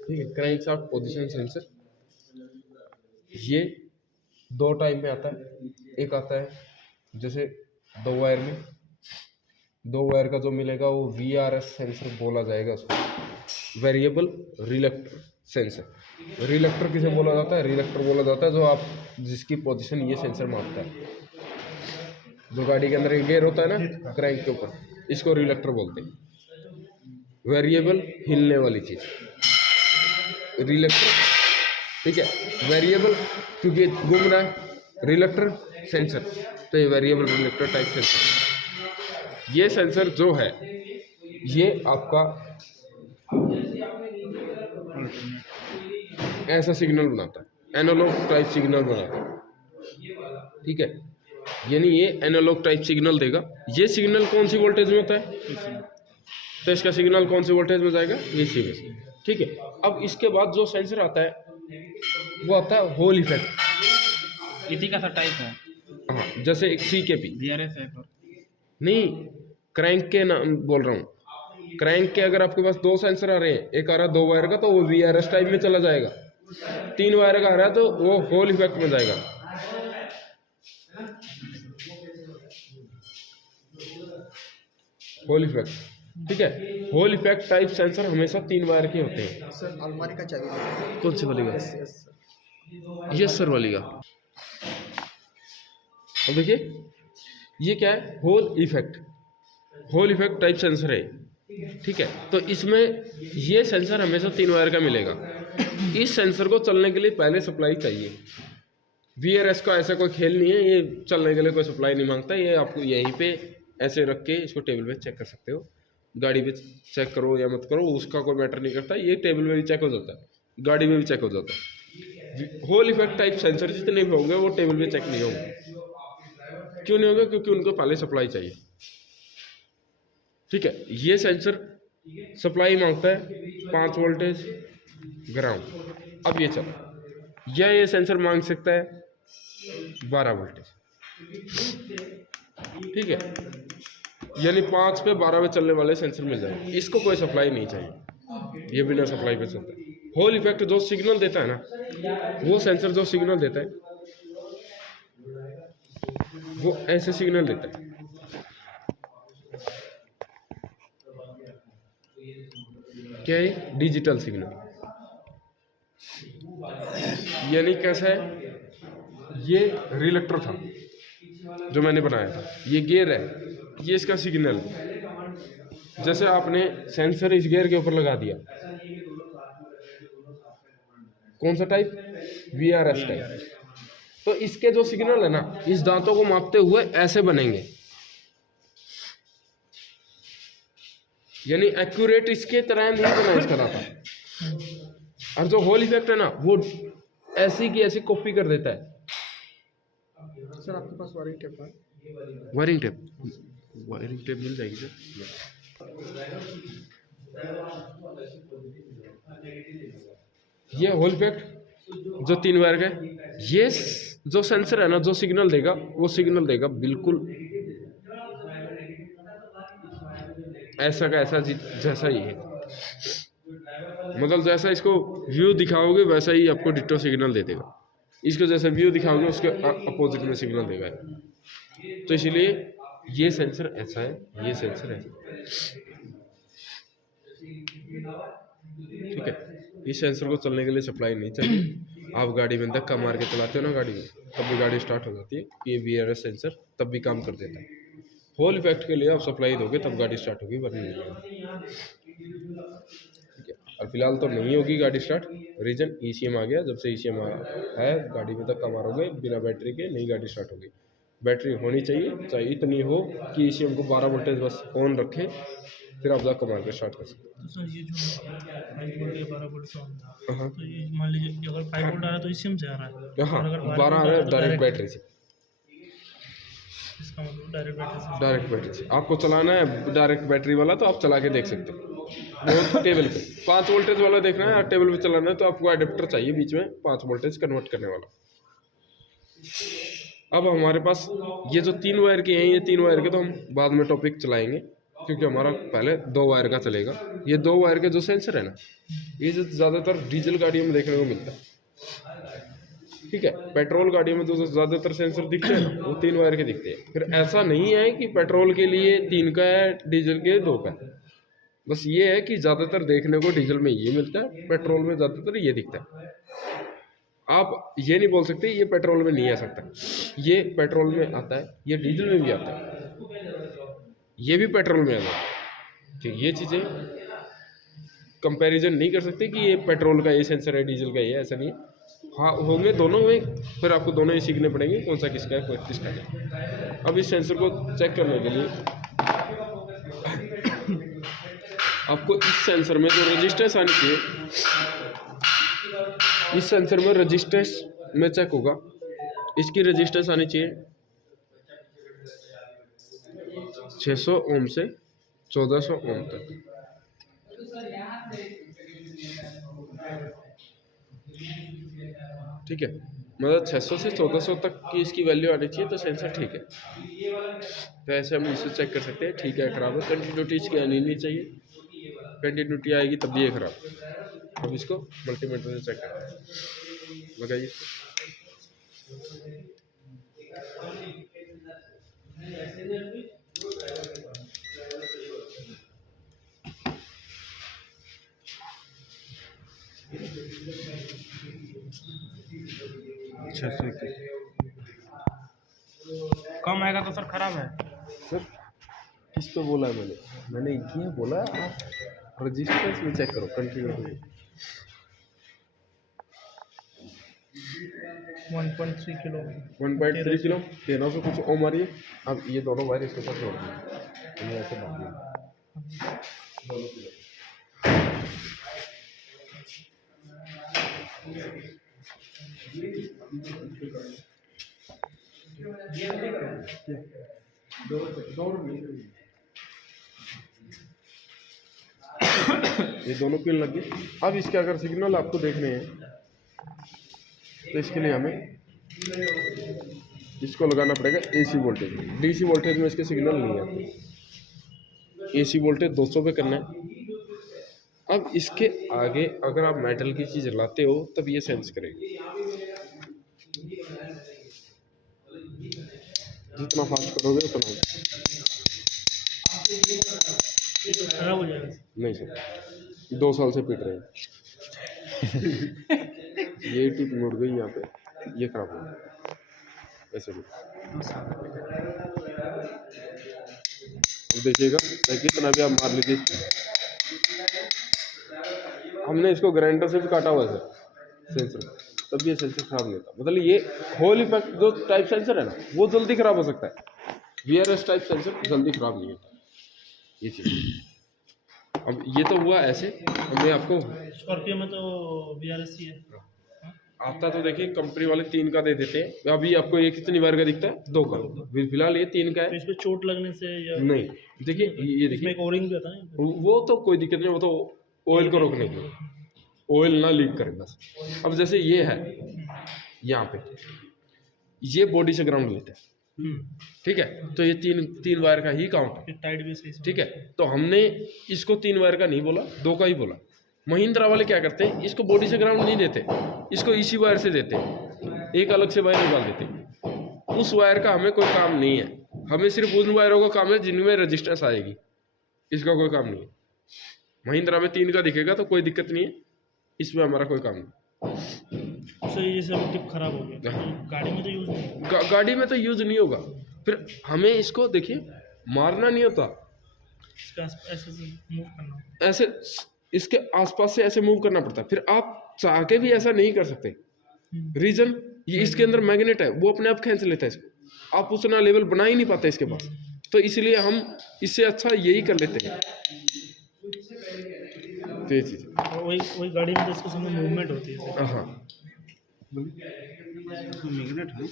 ठीक है, crankshaft position sensor ये दो टाइप में आता है। एक आता है जैसे दो वायर का जो मिलेगा वो VRS सेंसर बोला जाएगा उसको, वेरिएबल रिलेक्टर सेंसर। रिलेक्टर किसे बोला जाता है? रिलेक्टर बोला जाता है जो आप जिसकी पोजीशन ये सेंसर मापता है। जो गाड़ी के अंदर एक गियर होता है ना क्रैंक के ऊपर, इसको रिलेक्टर बोलते हैं। वेरिएबल हिलने वाली चीज रिलेक्टर, ठीक है। वेरिएबल क्योंकि घूम रहा है, रिलेक्टर सेंसर, तो ये वेरिएबल रिलेक्टर टाइप सेंसर। ये सेंसर जो है ये आपका ऐसा सिग्नल बनाता है, एनालॉग टाइप सिग्नल बनाता है, ठीक है। यानी ये एनालॉग टाइप सिग्नल देगा। ये सिग्नल कौन सी वोल्टेज में होता है? तो इसका सिग्नल कौन सी वोल्टेज में जाएगा? AC में, ठीक है। अब इसके बाद जो सेंसर आता है वो आता है होल इफेक्ट। इसी का सा टाइप है। हाँ, जैसे एक CKP VRS है नहीं, क्रैंक के नाम बोल रहा हूँ। क्रैंक के अगर आपके पास दो सेंसर आ रहे हैं, एक आ रहा है 2 वायर का तो वो VRS टाइप में चला जाएगा। 3 वायर का आ रहा है तो वो होल इफेक्ट में जाएगा। होल इफेक्ट, ठीक है। होल इफेक्ट टाइप सेंसर हमेशा 3 वायर के होते हैं। सर अलमारी का चाहिए। कौन सी वाली का? यस सर वाली का। अब देखिए ये क्या है? होल इफेक्ट टाइप सेंसर है, ठीक है। तो इसमें ये सेंसर हमेशा 3 वायर का मिलेगा। इस सेंसर को चलने के लिए पहले सप्लाई चाहिए। VRS का ऐसा कोई खेल नहीं है, ये चलने के लिए कोई सप्लाई नहीं मांगता। ये आपको यहीं पे ऐसे रख के इसको टेबल पे चेक कर सकते हो। गाड़ी पे चेक करो या मत करो उसका कोई मैटर नहीं करता। ये टेबल में भी चेक हो जाता है, गाड़ी में भी चेक हो जाता है। होल इफेक्ट टाइप सेंसर जितने भी होंगे वो टेबल पे चेक नहीं होंगे। क्यों नहीं होगा? क्योंकि उनको पहले सप्लाई चाहिए, ठीक है। ये सेंसर सप्लाई मांगता है 5 वोल्टेज ग्राउंड। अब ये चलो ये सेंसर मांग सकता है 12 वोल्टेज, ठीक है। यानी 5 पे 12 पे चलने वाले सेंसर मिल जाएंगे। इसको कोई सप्लाई नहीं चाहिए, ये बिना सप्लाई पे चलता है। होल इफेक्ट जो सिग्नल देता है ना, वो सेंसर जो सिग्नल देता है वो ऐसे सिग्नल देता है। क्या है? Digital signal. यानी कैसा है? ये रिलेक्टर था जो मैंने बनाया था, ये गियर है, ये इसका सिग्नल। जैसे आपने सेंसर इस गियर के ऊपर लगा दिया, कौन सा टाइप? VRS type. तो इसके जो सिग्नल है ना, इस दांतों को मापते हुए ऐसे बनेंगे, यानी एक्यूरेट इसके तरह नहीं बना इसका दांता। और जो होल इफेक्ट है ना, वो ऐसी की ऐसी कॉपी कर देता है। सर आपके पास वायरिंग टेप है? वायरिंग टेप मिल जाएगी सर। ये होल इफेक्ट जो 3 वायर का है, ये जो सेंसर है ना, जो सिग्नल देगा वो सिग्नल देगा बिल्कुल ऐसा का ऐसा जैसा ही है। मतलब जैसा इसको व्यू दिखाओगे वैसा ही आपको डिट्टो सिग्नल दे देगा। इसको जैसा व्यू दिखाओगे उसके अपोजिट में सिग्नल देगा। तो इसलिए ये सेंसर ऐसा है, ये सेंसर ऐसा, ठीक है। इस सेंसर को चलने के लिए सप्लाई नहीं चाहिए। आप गाड़ी में धक्का मार के चलाते हो ना गाड़ी में, तब भी गाड़ी स्टार्ट हो जाती है। ये VRS सेंसर तब भी काम कर देता है। होल इफेक्ट के लिए आप सप्लाई दोगे तब गाड़ी स्टार्ट होगी, वरना नहीं होगी, ठीक है। और फिलहाल तो नहीं होगी गाड़ी स्टार्ट। रीजन ECM आ गया। जब से ECM है गाड़ी में धक्का मारोगे बिना बैटरी के नहीं गाड़ी स्टार्ट होगी। बैटरी होनी चाहिए, चाहे इतनी हो कि ECM को 12 वोल्टेज बस ऑन रखे, फिर आप धक्का मार के स्टार्ट कर सकते हो। तो सर ये जो 5 वोल्ट या 12 वोल्ट से ऑन था, तो ये मान लीजिए अगर 5 वोल्ट आ रहा है तो ECM से आ रहा है। हाँ, और अगर 12 आ रहा है डायरेक्ट बैटरी से। इसका मतलब डायरेक्ट बैटरी से आपको चलाना है। डायरेक्ट बैटरी वाला तो आप चला के देख सकते हो। वो टेबल पे 5 वोल्टेज वाला देखना है, टेबल पे चलाना है तो आपको एडेप्टर चाहिए बीच में 5 वोल्टेज कन्वर्ट करने वाला। अब हमारे पास ये जो 3 वायर के हैं, ये 3 वायर के तो हम बाद में टॉपिक चलाएंगे। क्योंकि हमारा पहले 2 वायर का चलेगा। ये 2 वायर के जो सेंसर है ना, ये जो ज़्यादातर डीजल गाड़ियों में देखने को मिलता है, ठीक है। पेट्रोल गाड़ियों में जो ज़्यादातर सेंसर दिखते हैं ना, वो 3 वायर के दिखते हैं। फिर ऐसा नहीं है कि पेट्रोल के लिए 3 का है, डीजल के 2 का है। बस ये है कि ज़्यादातर देखने को डीजल में ये मिलता है, पेट्रोल में ज़्यादातर ये दिखता है। आप ये नहीं बोल सकते ये पेट्रोल में नहीं आ सकता। ये पेट्रोल में आता है, ये डीजल में भी आता है, ये भी पेट्रोल में आता है। कि ये चीज़ें कंपैरिजन नहीं कर सकते कि ये पेट्रोल का ये सेंसर है, डीजल का ये, ऐसा नहीं है। हाँ, होंगे दोनों में, फिर आपको दोनों ही सीखने पड़ेंगे कौन सा किसका है, कोई किसका नहीं। अब इस सेंसर को चेक करने के लिए आपको इस सेंसर में जो रजिस्टेंस आनी चाहिए, इस सेंसर में रजिस्टेंस में चेक होगा। इसकी रजिस्टेंस आनी चाहिए 600 ओम से 1400 ओम तक। ठीक है, मतलब 600 से 1400 तक की इसकी वैल्यू आनी चाहिए तो सेंसर ठीक है। तो ऐसे हम इसे चेक कर सकते हैं, ठीक है खराब है। कंटिन्यूटी इसकी आनी नहीं चाहिए, कंटिन्यूटी आएगी तब भी ये खराब। अब इसको मल्टीमीटर से चेक करते हैं, लगाइए। कम आएगा तो सर खराब है। सर किस पे बोला है मैंने ये बोला आप रजिस्टेंस में चेक करो, कंटिन्यूटी 1.3 किलो 1.3 किलो 1300 कुछ ओम आ रही है। अब ये दोनों वायर इसके साथ जोड़ देंगे, ये ऐसे बांध देंगे दोनों किलो। ये दोनों पिन लग गए। अब इसके अगर सिग्नल आपको देखने हैं तो इसके लिए हमें इसको लगाना पड़ेगा एसी वोल्टेज। डीसी वोल्टेज में इसके सिग्नल नहीं आते। एसी वोल्टेज 200 पे करना है। अब इसके आगे अगर आप मेटल की चीज़ लाते हो तब ये सेंस करेगी। जितना फास्ट करोगे उतना खराब हो जाएगा। नहीं सर, 2 साल से पीट रहे हैं। ये टिप मुड़ गई यहाँ पे, ये खराब हो गया ऐसे भी। अब देखिएगा कितना भी आप मार लीजिए इसको। हमने इसको ग्राइंडर से भी काटा हुआ है सर सेंसर, तब भी ये सेंसर खराब नहीं होता। मतलब ये होल इफेक्ट जो टाइप सेंसर है ना, वो जल्दी खराब हो सकता है। VRS टाइप सेंसर जल्दी खराब नहीं होता ये चीज़। अब ये तो हुआ ऐसे, मैं आपको स्कॉर्पियो में तो VRS ही है। आता तो देखिए कंपनी वाले 3 का दे देते हैं। अभी आपको ये कितनी बार का दिखता है? 2 का। फिलहाल ये 3 का तो है। इस पे चोट लगने से या नहीं देखिए, ये इसमें देखिए एक ओरिंग भी आता है। वो तो कोई दिक्कत नहीं, वो तो ऑयल को रोकने के लिए, ऑयल ना लीक करे बस। अब जैसे ये है यहाँ पे, ये बॉडी से ग्राउंड लेता है, ठीक है, तो ये तीन वायर का ही काउंट है, टाइट भी सही से। ठीक है। तो हमने इसको 3 वायर का नहीं बोला, 2 का ही बोला। महिंद्रा वाले क्या करते हैं, इसको बॉडी से ग्राउंड नहीं देते, इसको इसी वायर से देते हैं, एक अलग से वायर निकाल देते हैं। उस वायर का हमें कोई काम नहीं है, हमें सिर्फ उन वायरों का काम है जिनमें रजिस्टेंस आएगी, इसका कोई काम नहीं है। महिंद्रा में 3 का दिखेगा तो कोई दिक्कत नहीं है, इसमें हमारा कोई काम नहीं। सही, ये सब टिप खराब हो गया, गाड़ी में तो यूज़ नहीं। गाड़ी में तो यूज नहीं होगा। फिर हमें इसको देखिए मारना नहीं होता, इसका ऐसे से मूव करना, ऐसे इसके आसपास से ऐसे मूव करना पड़ता है। फिर आप चाह के भी ऐसा नहीं कर सकते। रीजन ये इसके अंदर मैग्नेट है, वो अपने आप खींच लेता है इसको, आप उतना लेवल बना ही नहीं पाते इसके पास। तो इसलिए हम इससे अच्छा यही कर लेते हैं। तो ये चीज़ वही गाड़ी में जिसके समय मूवमेंट होती है। हाँ, मैग्नेट है।